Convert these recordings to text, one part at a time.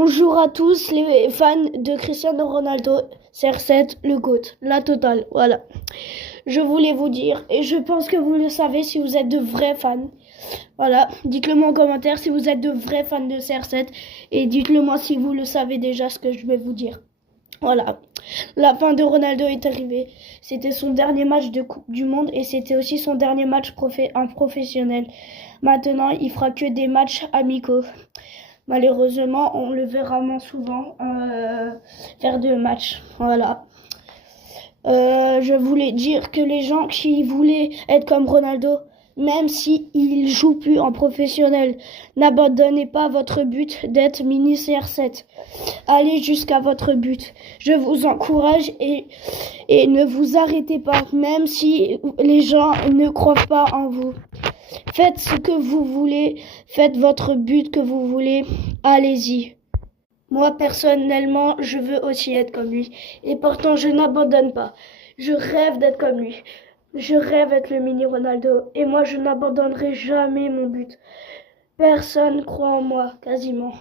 Bonjour à tous les fans de Cristiano Ronaldo, CR7, le GOAT, la totale, voilà. Je voulais vous dire, et je pense que vous le savez si vous êtes de vrais fans. Voilà, dites-le moi en commentaire si vous êtes de vrais fans de CR7 et dites-le moi si vous le savez déjà ce que je vais vous dire. Voilà, la fin de Ronaldo est arrivée. C'était son dernier match de Coupe du Monde et c'était aussi son dernier match en professionnel. Maintenant, il fera que des matchs amicaux. Malheureusement, on le verra moins souvent faire de matchs. Voilà. Je voulais dire que les gens qui voulaient être comme Ronaldo, même s'il joue plus en professionnel, n'abandonnez pas votre but d'être mini CR7. Allez jusqu'à votre but. Je vous encourage et ne vous arrêtez pas, même si les gens ne croient pas en vous. Faites ce que vous voulez, faites votre but que vous voulez, allez-y. Moi, personnellement, je veux aussi être comme lui. Et pourtant, je n'abandonne pas. Je rêve d'être comme lui. Je rêve d'être le mini Ronaldo. Et moi, je n'abandonnerai jamais mon but. Personne croit en moi, quasiment.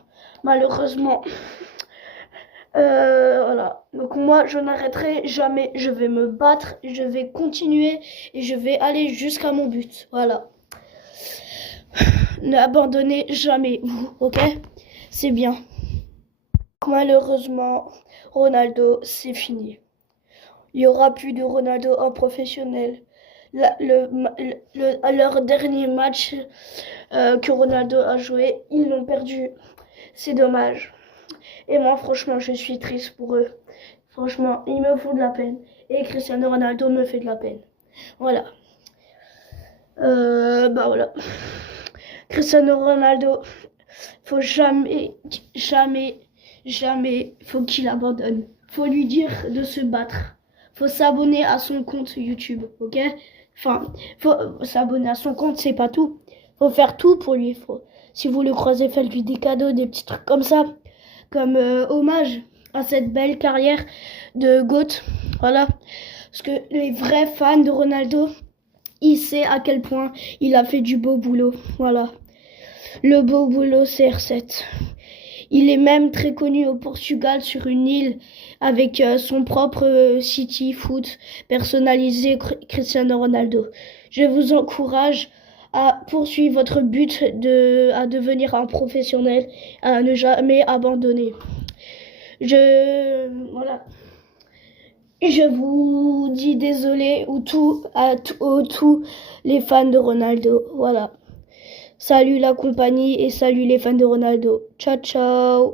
Malheureusement. Voilà. Donc moi, je n'arrêterai jamais. Je vais me battre, je vais continuer et je vais aller jusqu'à mon but. Voilà. Ne abandonnez jamais vous, ok? C'est bien. Malheureusement, Ronaldo, c'est fini. Il n'y aura plus de Ronaldo en professionnel. Leur dernier match que Ronaldo a joué, ils l'ont perdu. C'est dommage. Et moi, franchement, je suis triste pour eux. Franchement, ils me font de la peine. Et Cristiano Ronaldo me fait de la peine. Voilà. Voilà. Cristiano Ronaldo, faut jamais, faut qu'il abandonne. Faut lui dire de se battre. Faut s'abonner à son compte YouTube, ok? Enfin, faut s'abonner à son compte, c'est pas tout. Faut faire tout pour lui. Si vous le croisez, faites-lui des cadeaux, des petits trucs comme ça, comme hommage à cette belle carrière de GOAT. Voilà. Parce que les vrais fans de Ronaldo, il sait à quel point il a fait du beau boulot. Voilà. Le beau boulot CR7. Il est même très connu au Portugal sur une île avec son propre City Foot personnalisé Cristiano Ronaldo. Je vous encourage à poursuivre votre but à devenir un professionnel, à ne jamais abandonner. Voilà. Je vous dis désolé à tous les fans de Ronaldo. Voilà. Salut la compagnie et salut les fans de Ronaldo. Ciao, ciao.